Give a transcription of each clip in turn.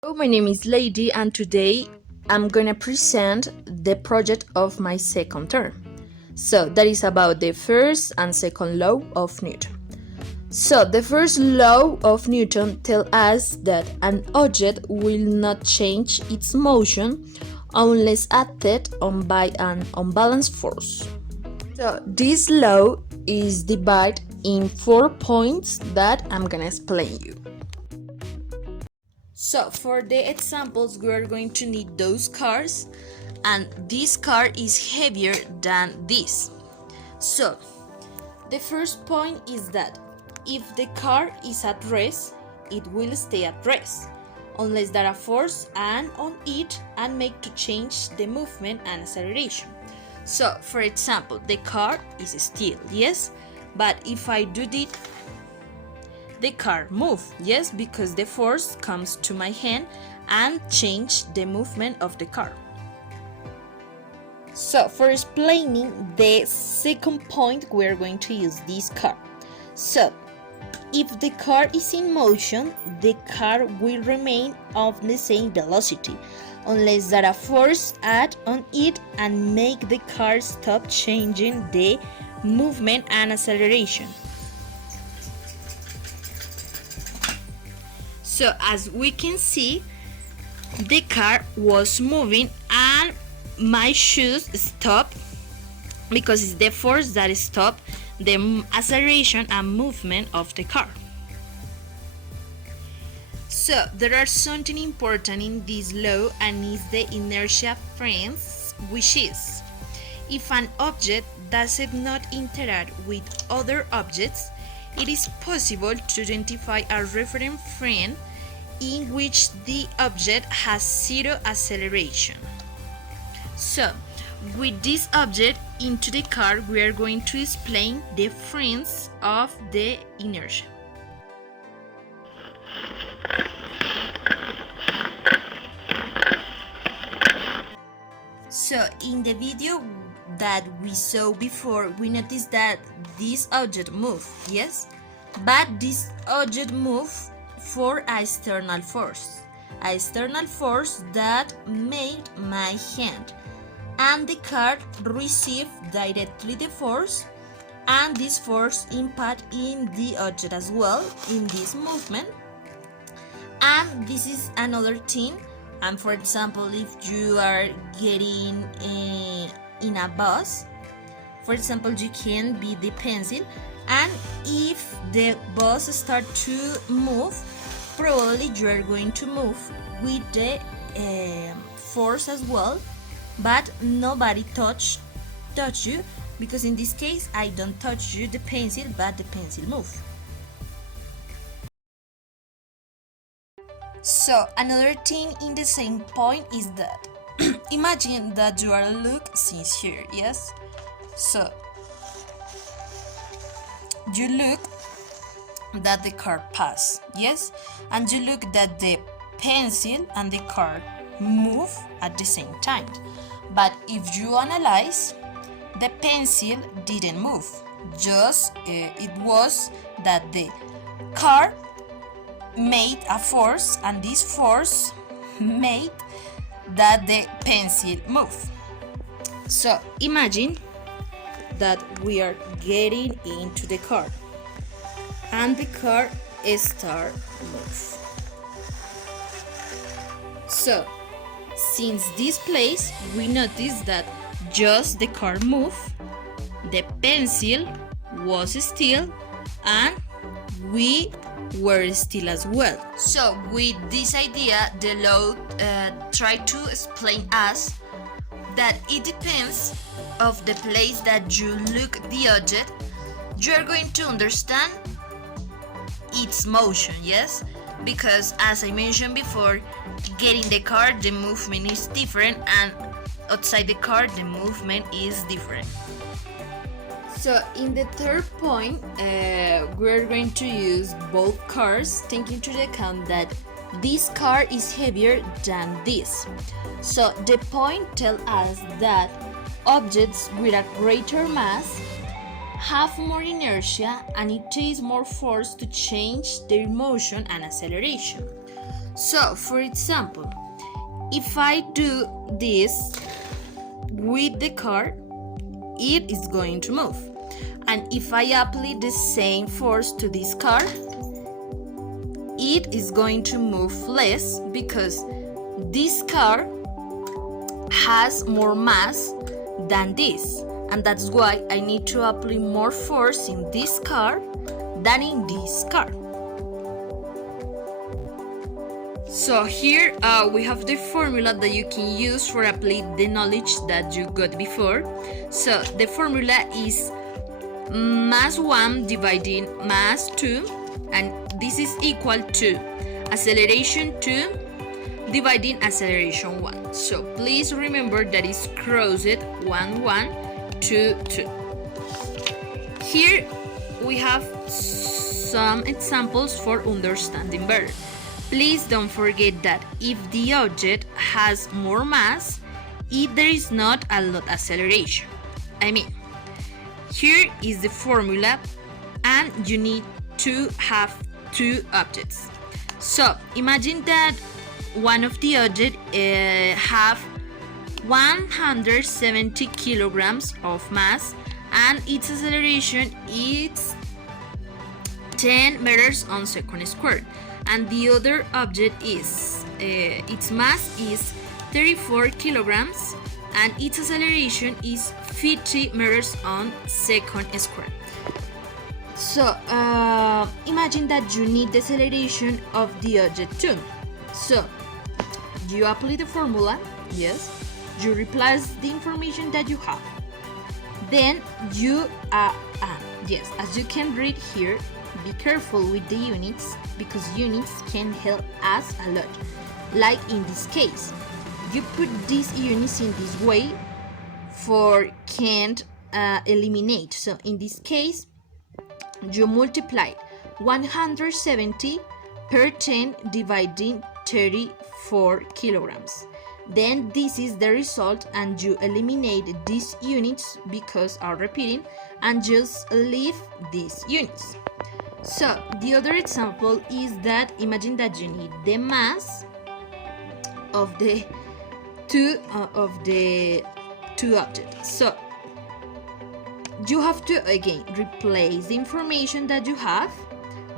Hello, my name is Lady, and today I'm gonna present the project of my second term. So that is about the first and second law of Newton. So the first law of Newton tells us that an object will not change its motion unless acted on by an unbalanced force. So this law is divided in 4 points that I'm gonna explain you. So for the examples, we are going to need those cars, and this car is heavier than this. So the first point is that if the car is at rest, it will stay at rest unless there are force and on it and make to change the movement and acceleration. So for example, the car is still, yes, but if I do this, the car move, yes, because the force comes to my hand and change the movement of the car. So for explaining the second point, we're going to use this car. So if the car is in motion, the car will remain of the same velocity unless there a force add on it and make the car stop changing the movement and acceleration. So as we can see, the car was moving and my shoes stopped because it's the force that stopped the acceleration and movement of the car. So there are something important in this law, and is the inertia friends, which is if an object does not interact with other objects, it is possible to identify a reference frame in which the object has zero acceleration. So, with this object into the car, we are going to explain the frames of the inertia. So, in the video that we saw before, we noticed that this object moved, yes? But this object moved for an external force that made my hand, and the car received directly the force, and this force impact in the object as well in this movement. And this is another thing. And for example, if you are getting in a bus, for example, you can be the pencil, and if the bus start to move, probably you are going to move with the force as well, but nobody touch you, because in this case I don't touch you the pencil, but the pencil move. So another thing in the same point is that imagine that you are look since here, yes? So you look that the car pass, yes, and you look that the pencil and the car move at the same time. But if you analyze, the pencil didn't move, just it was that the car made a force, and this force made that the pencil move. So imagine that we are getting into the car and the car start move. So since this place, we notice that just the car move, the pencil was still, and we were still as well. So with this idea, the law tried to explain us that it depends of the place that you look the object, you are going to understand its motion, yes? Because as I mentioned before, getting the car, the movement is different, and outside the car, the movement is different. So in the third point, we're going to use both cars, taking into account that this car is heavier than this. So the point tells us that objects with a greater mass have more inertia, and it takes more force to change their motion and acceleration. So, for example, if I do this with the car, it is going to move. And if I apply the same force to this car, it is going to move less because this car has more mass than this. And that's why I need to apply more force in this car than in this car. So here we have the formula that you can use for applying the knowledge that you got before. So the formula is mass 1 dividing mass 2, and this is equal to acceleration 2 dividing acceleration 1. So please remember that it's crossed 1 1 2 2. Here we have some examples for understanding better. Please don't forget that if the object has more mass, there is not a lot acceleration. I mean, here is the formula, and you need to have two objects. So imagine that one of the objects have 170 kilograms of mass, and its acceleration is 10 meters on second squared. And the other object is, its mass is 34 kilograms and its acceleration is 50 meters on second squared. So imagine that you need the acceleration of the object too. So you apply the formula, yes, you replace the information that you have. Then you, yes, as you can read here, be careful with the units because units can help us a lot. Like in this case, you put these units in this way for can't eliminate. So in this case, you multiply 170 per 10 dividing 34 kilograms. Then this is the result, and you eliminate these units because are repeating, and just leave these units. So the other example is that imagine that you need the mass of the two objects. So you have to again replace the information that you have,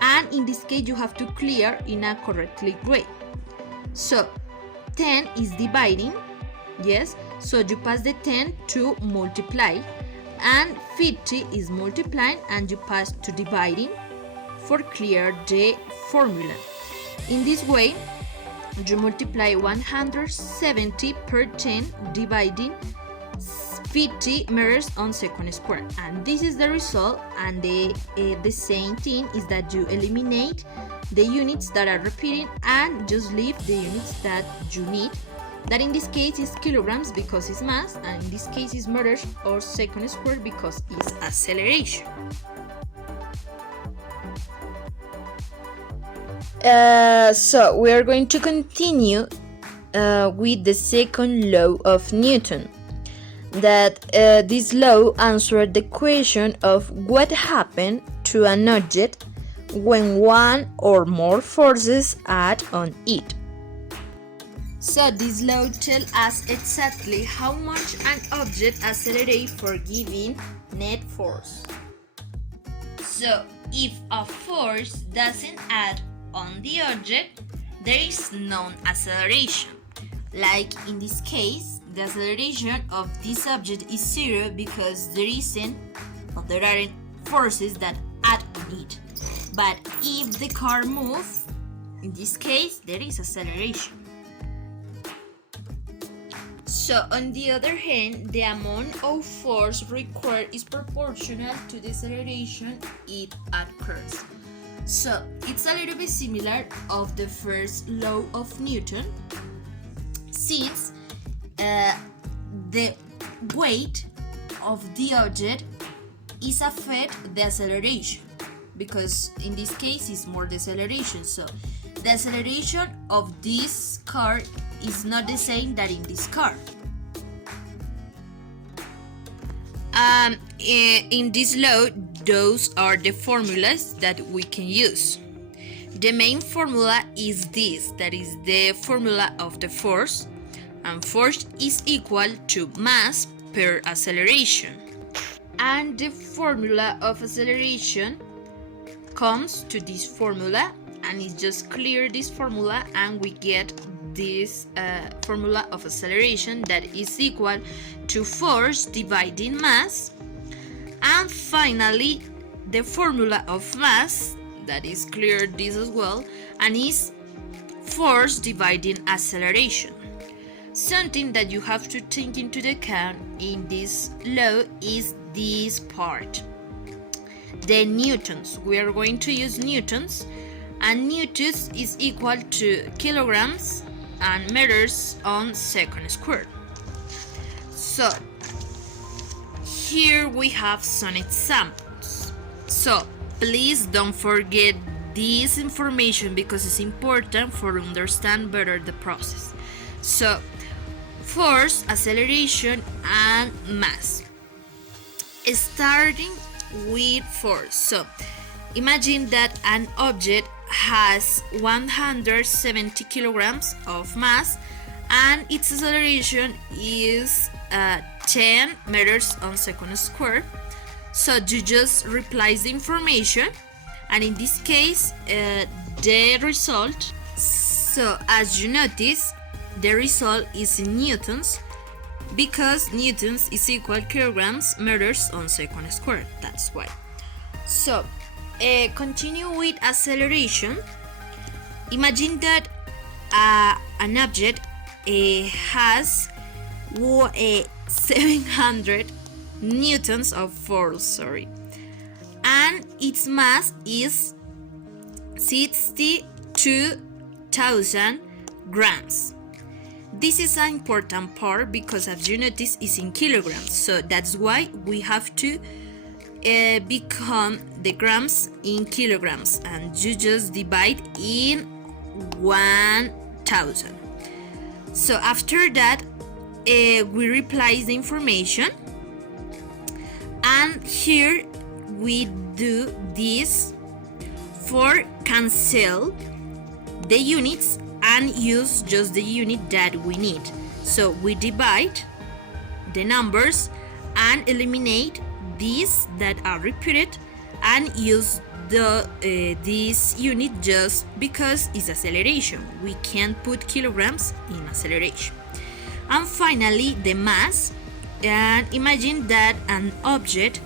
and in this case you have to clear in a correctly way. So 10 is dividing, yes, so you pass the 10 to multiply, and 50 is multiplying, and you pass to dividing for clear the formula. In this way, you multiply 170 per 10 dividing 50 meters on second square, and this is the result. And the same thing is that you eliminate the units that are repeating and just leave the units that you need. That in this case is kilograms because it's mass, and in this case is meters or second square because it's acceleration. So we are going to continue with the second law of Newton. That this law answered the question of what happened to an object when one or more forces act on it. So this law tells us exactly how much an object accelerates for given net force. So if a force doesn't act on the object, there is no acceleration. Like in this case, the acceleration of this object is 0 because there aren't forces that act on it. But if the car moves, in this case, there is acceleration. So on the other hand, the amount of force required is proportional to the acceleration it occurs. So it's a little bit similar of the first law of Newton, since the weight of the object is affect the acceleration, because in this case it's more deceleration. So the acceleration of this car is not the same that in this car. In this law, those are the formulas that we can use. The main formula is this, that is the formula of the force, and force is equal to mass per acceleration. And the formula of acceleration comes to this formula, and it's just clear this formula and we get this formula of acceleration that is equal to force dividing mass. And finally, the formula of mass, that is clear this as well, and is force dividing acceleration. Something that you have to take into account in this law is this part, the newtons. We are going to use newtons, and newtons is equal to kilograms and meters on second squared. So here we have some examples. So please don't forget this information because it's important for understand better the process. So force, acceleration, and mass. Starting with force. So imagine that an object has 170 kilograms of mass and its acceleration is 10 meters on second squared. So you just replace the information, and in this case the result, so as you notice, the result is in newtons because newtons is equal kilograms meters on second squared. That's why. So continue with acceleration. Imagine that an object has 700 newtons of force, and its mass is 62,000 grams. This is an important part because, as you notice, it's in kilograms, so that's why we have to become the grams in kilograms, and you just divide in 1,000. So after that we replace the information, and here we do this for cancel the units and use just the unit that we need. So we divide the numbers and eliminate these that are repeated and use this unit just because it's acceleration. We can't put kilograms in acceleration. And finally, the mass. And imagine that an object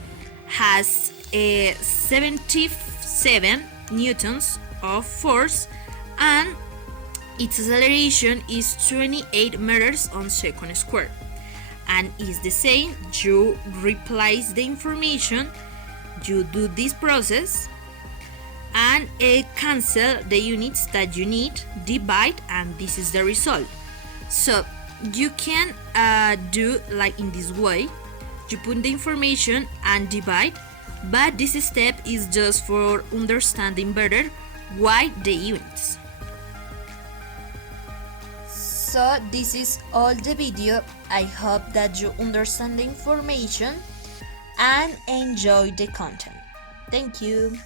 has 77 newtons of force and its acceleration is 28 meters on second squared. And is the same, you replace the information, you do this process and cancel the units that you need, divide, and this is the result. So you can do like in this way, you put the information and divide, but this step is just for understanding better why the units. So this is all the video. I hope that you understand the information and enjoy the content. Thank you.